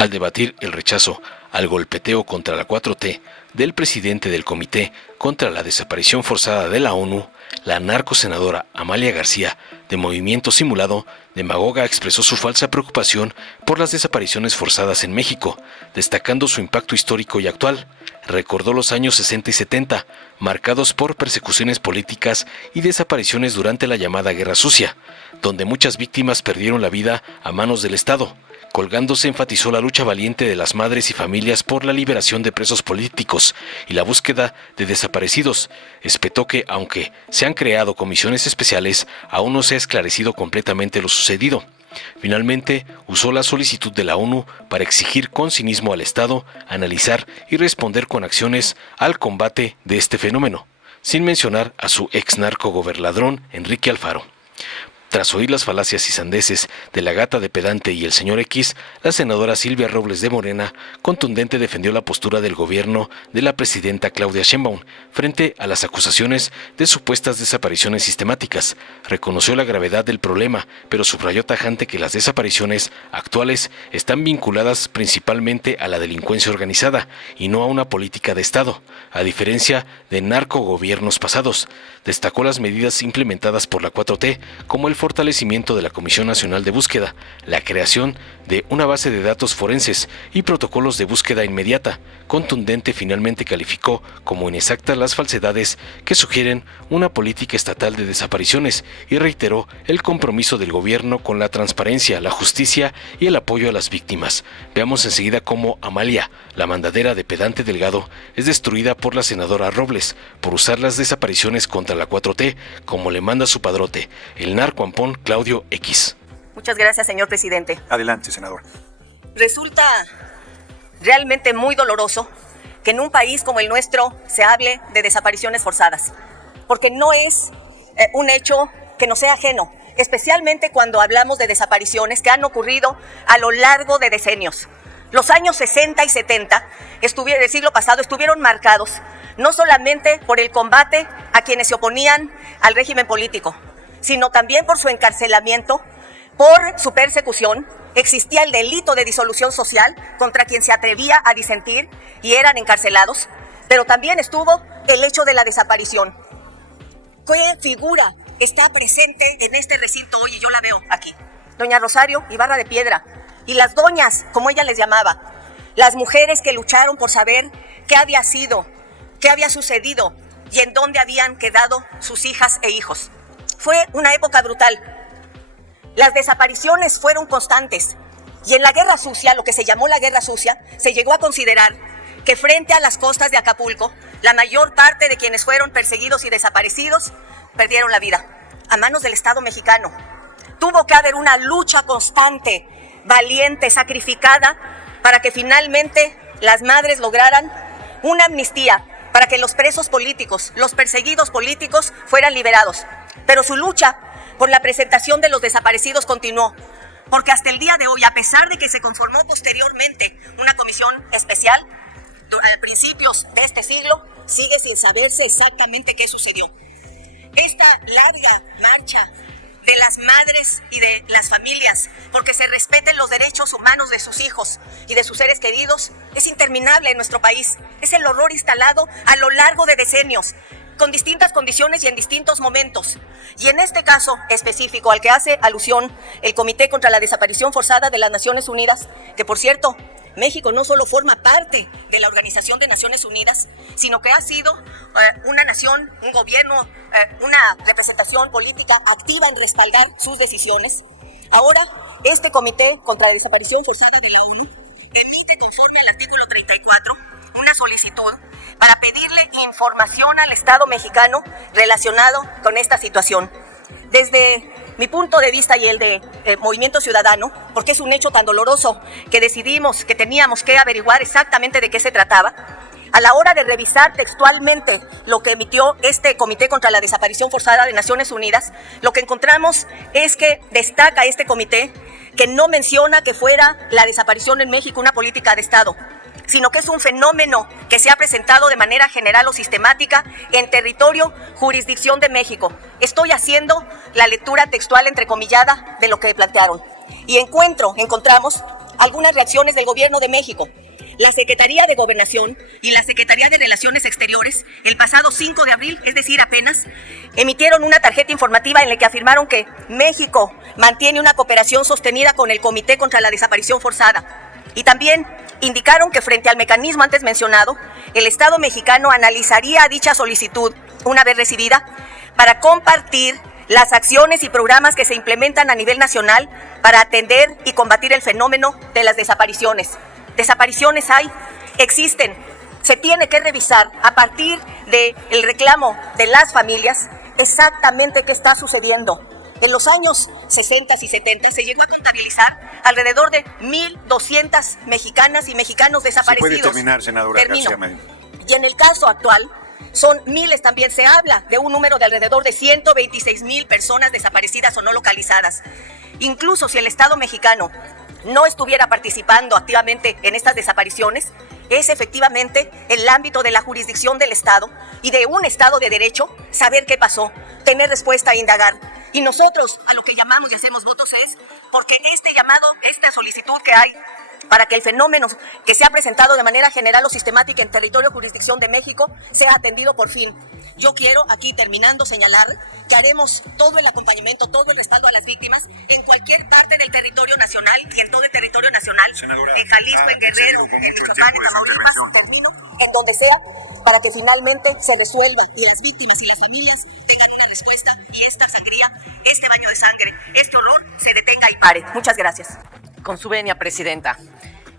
Al debatir el rechazo al golpeteo contra la 4T del presidente del Comité contra la Desaparición Forzada de la ONU, la narcosenadora Amalia García, de Movimiento Simulado, demagoga, expresó su falsa preocupación por las desapariciones forzadas en México, destacando su impacto histórico y actual. Recordó los años 60 y 70, marcados por persecuciones políticas y desapariciones durante la llamada Guerra Sucia, donde muchas víctimas perdieron la vida a manos del Estado. Colgándose, enfatizó la lucha valiente de las madres y familias por la liberación de presos políticos y la búsqueda de desaparecidos. Espetó que, aunque se han creado comisiones especiales, aún no se ha esclarecido completamente lo sucedido. Finalmente, usó la solicitud de la ONU para exigir con cinismo al Estado analizar y responder con acciones al combate de este fenómeno, sin mencionar a su ex narcogobernador Enrique Alfaro. Tras oír las falacias y sandeces de la gata de pedante y el señor X, la senadora Silvia Robles de Morena contundente defendió la postura del gobierno de la presidenta Claudia Sheinbaum frente a las acusaciones de supuestas desapariciones sistemáticas. Reconoció la gravedad del problema, pero subrayó tajante que las desapariciones actuales están vinculadas principalmente a la delincuencia organizada y no a una política de Estado, a diferencia de narcogobiernos pasados. Destacó las medidas implementadas por la 4T, como el fortalecimiento de la Comisión Nacional de Búsqueda, la creación de una base de datos forenses y protocolos de búsqueda inmediata. Contundente finalmente calificó como inexactas las falsedades que sugieren una política estatal de desapariciones y reiteró el compromiso del gobierno con la transparencia, la justicia y el apoyo a las víctimas. Veamos enseguida cómo Amalia, la mandadera de pedante Delgado, es destruida por la senadora Robles por usar las desapariciones contra la 4T como le manda su padrote, el narcoampón Claudio X. Muchas gracias, señor presidente. Adelante, senador. Resulta realmente muy doloroso que en un país como el nuestro se hable de desapariciones forzadas, porque no es un hecho que nos sea ajeno, especialmente cuando hablamos de desapariciones que han ocurrido a lo largo de decenios. Los años 60 y 70 del siglo pasado estuvieron marcados no solamente por el combate a quienes se oponían al régimen político, sino también por su encarcelamiento, por su persecución. Existía el delito de disolución social contra quien se atrevía a disentir y eran encarcelados, pero también estuvo el hecho de la desaparición. ¿Qué figura está presente en este recinto hoy? Y yo la veo aquí. Doña Rosario Ibarra de Piedra y las doñas, como ella les llamaba, las mujeres que lucharon por saber qué había sido, qué había sucedido y en dónde habían quedado sus hijas e hijos. Fue una época brutal. Las desapariciones fueron constantes y en la Guerra Sucia, lo que se llamó la Guerra Sucia, se llegó a considerar que frente a las costas de Acapulco, la mayor parte de quienes fueron perseguidos y desaparecidos perdieron la vida a manos del Estado mexicano. Tuvo que haber una lucha constante, valiente, sacrificada, para que finalmente las madres lograran una amnistía, para que los presos políticos, los perseguidos políticos fueran liberados. Pero su lucha por la presentación de los desaparecidos continuó, porque hasta el día de hoy, a pesar de que se conformó posteriormente una comisión especial, a principios de este siglo, sigue sin saberse exactamente qué sucedió. Esta larga marcha de las madres y de las familias, porque se respeten los derechos humanos de sus hijos y de sus seres queridos, es interminable en nuestro país. Es el horror instalado a lo largo de decenios, con distintas condiciones y en distintos momentos. Y en este caso específico al que hace alusión el Comité contra la Desaparición Forzada de las Naciones Unidas, que por cierto, México no solo forma parte de la Organización de Naciones Unidas, sino que ha sido una nación, un gobierno, una representación política activa en respaldar sus decisiones. Ahora, este Comité contra la Desaparición Forzada de la ONU emite, conforme al artículo 34, una solicitud para pedirle información al Estado mexicano relacionado con esta situación. Desde mi punto de vista y el de Movimiento Ciudadano, porque es un hecho tan doloroso que decidimos que teníamos que averiguar exactamente de qué se trataba, a la hora de revisar textualmente lo que emitió este Comité contra la Desaparición Forzada de Naciones Unidas, lo que encontramos es que destaca este comité que no menciona que fuera la desaparición en México una política de Estado, sino que es un fenómeno que se ha presentado de manera general o sistemática en territorio, jurisdicción de México. Estoy haciendo la lectura textual entrecomillada de lo que plantearon. Y encontramos algunas reacciones del Gobierno de México. La Secretaría de Gobernación y la Secretaría de Relaciones Exteriores, el pasado 5 de abril, es decir, apenas, emitieron una tarjeta informativa en la que afirmaron que México mantiene una cooperación sostenida con el Comité contra la Desaparición Forzada. Y también indicaron que frente al mecanismo antes mencionado, el Estado mexicano analizaría dicha solicitud una vez recibida para compartir las acciones y programas que se implementan a nivel nacional para atender y combatir el fenómeno de las desapariciones. Desapariciones hay, existen, se tiene que revisar a partir del reclamo de las familias exactamente qué está sucediendo. En los años 60 y 70 se llegó a contabilizar alrededor de 1,200 mexicanas y mexicanos desaparecidos. ¿Se puede terminar, senadora García Medina? Y en el caso actual, son miles también. Se habla de un número de alrededor de 126,000 personas desaparecidas o no localizadas. Incluso si el Estado mexicano no estuviera participando activamente en estas desapariciones, es efectivamente el ámbito de la jurisdicción del Estado y de un Estado de Derecho saber qué pasó, tener respuesta e indagar. Y nosotros a lo que llamamos y hacemos votos es porque este llamado, esta solicitud que hay para que el fenómeno que se ha presentado de manera general o sistemática en territorio jurisdicción de México sea atendido por fin. Yo quiero aquí terminando señalar que haremos todo el acompañamiento, todo el respaldo a las víctimas en cualquier parte del territorio nacional y en todo el territorio nacional, senadora, en Jalisco, en Guerrero, en Michoacán, en Tamaulipas, termino, en donde sea, para que finalmente se resuelva y las víctimas y las familias tengan una respuesta y esta sangría, este baño de sangre, este horror se detenga y pare. Muchas gracias. Con su venia, Presidenta.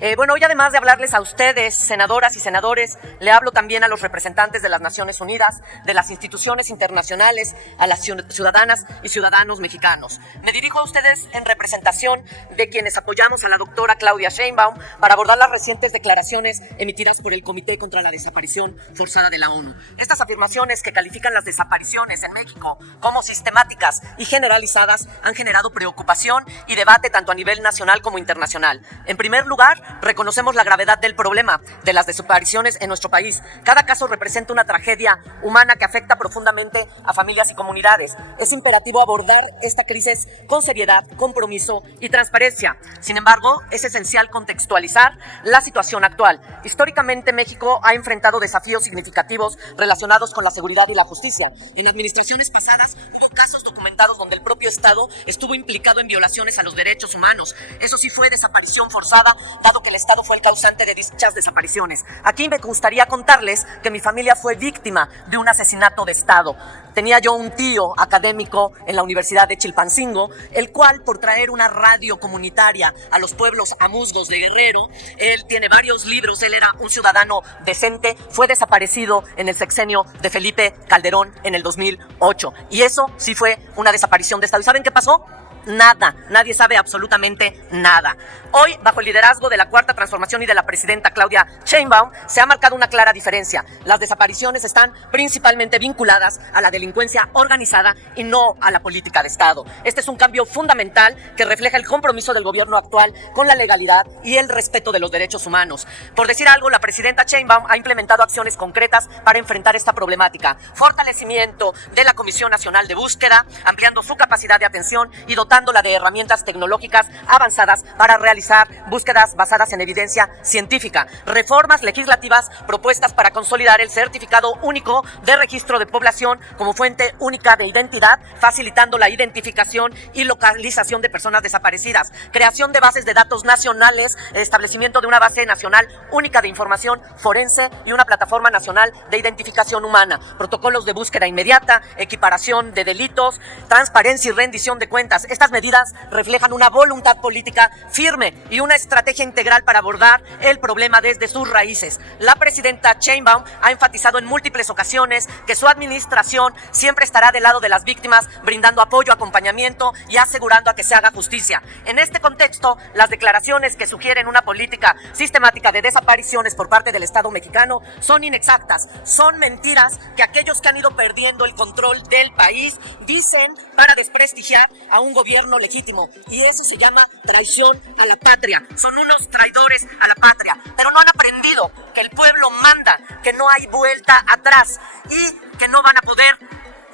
Hoy además de hablarles a ustedes, senadoras y senadores, le hablo también a los representantes de las Naciones Unidas, de las instituciones internacionales, a las ciudadanas y ciudadanos mexicanos. Me dirijo a ustedes en representación de quienes apoyamos a la doctora Claudia Sheinbaum para abordar las recientes declaraciones emitidas por el Comité contra la Desaparición Forzada de la ONU. Estas afirmaciones que califican las desapariciones en México como sistemáticas y generalizadas han generado preocupación y debate tanto a nivel nacional como internacional. En primer lugar, reconocemos la gravedad del problema de las desapariciones en nuestro país. Cada caso representa una tragedia humana que afecta profundamente a familias y comunidades. Es imperativo abordar esta crisis con seriedad, compromiso y transparencia. Sin embargo, es esencial contextualizar la situación actual. Históricamente, México ha enfrentado desafíos significativos relacionados con la seguridad y la justicia. En administraciones pasadas hubo casos documentados donde el propio Estado estuvo implicado en violaciones a los derechos humanos. Eso sí fue desaparición forzada, dado que el Estado fue el causante de dichas desapariciones. Aquí me gustaría contarles que mi familia fue víctima de un asesinato de Estado. Tenía yo un tío académico en la Universidad de Chilpancingo, el cual, por traer una radio comunitaria a los pueblos amuzgos de Guerrero, él tiene varios libros, él era un ciudadano decente, fue desaparecido en el sexenio de Felipe Calderón en el 2008. Y eso sí fue una desaparición de Estado. ¿Y saben qué pasó? Nada, nadie sabe absolutamente nada. Hoy, bajo el liderazgo de la Cuarta Transformación y de la presidenta Claudia Sheinbaum, se ha marcado una clara diferencia. Las desapariciones están principalmente vinculadas a la delincuencia organizada y no a la política de Estado. Este es un cambio fundamental que refleja el compromiso del gobierno actual con la legalidad y el respeto de los derechos humanos. Por decir algo, la presidenta Sheinbaum ha implementado acciones concretas para enfrentar esta problemática. Fortalecimiento de la Comisión Nacional de Búsqueda, ampliando su capacidad de atención y dotándola de herramientas tecnológicas avanzadas para realizar búsquedas basadas en evidencia científica. Reformas legislativas propuestas para consolidar el certificado único de registro de población como fuente única de identidad, facilitando la identificación y localización de personas desaparecidas. Creación de bases de datos nacionales, establecimiento de una base nacional única de información forense y una plataforma nacional de identificación humana. Protocolos de búsqueda inmediata, equiparación de delitos, transparencia y rendición de cuentas. Estas medidas reflejan una voluntad política firme y una estrategia integral para abordar el problema desde sus raíces. La presidenta Sheinbaum ha enfatizado en múltiples ocasiones que su administración siempre estará del lado de las víctimas, brindando apoyo, acompañamiento y asegurando a que se haga justicia. En este contexto, las declaraciones que sugieren una política sistemática de desapariciones por parte del Estado mexicano son inexactas, son mentiras que aquellos que han ido perdiendo el control del país dicen para desprestigiar a un gobierno legítimo, y eso se llama traición a la patria. Son unos traidores a la patria, pero no han aprendido que el pueblo manda, que no hay vuelta atrás y que no van a poder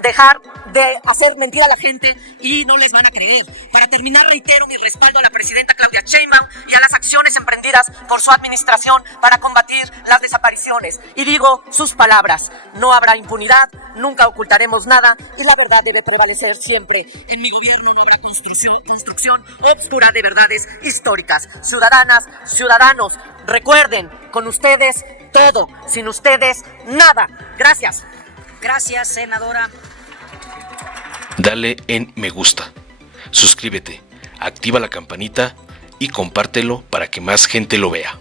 dejar de hacer mentir a la gente y no les van a creer. Para terminar, reitero mi respaldo a la presidenta Claudia Sheinbaum y a las acciones emprendidas por su administración para combatir las desapariciones. Y digo sus palabras: no habrá impunidad, nunca ocultaremos nada y la verdad debe prevalecer siempre. En mi gobierno no habrá construcción obscura de verdades históricas. Ciudadanas, ciudadanos, recuerden, con ustedes todo, sin ustedes nada. Gracias. Gracias, senadora. Dale en me gusta, suscríbete, activa la campanita y compártelo para que más gente lo vea.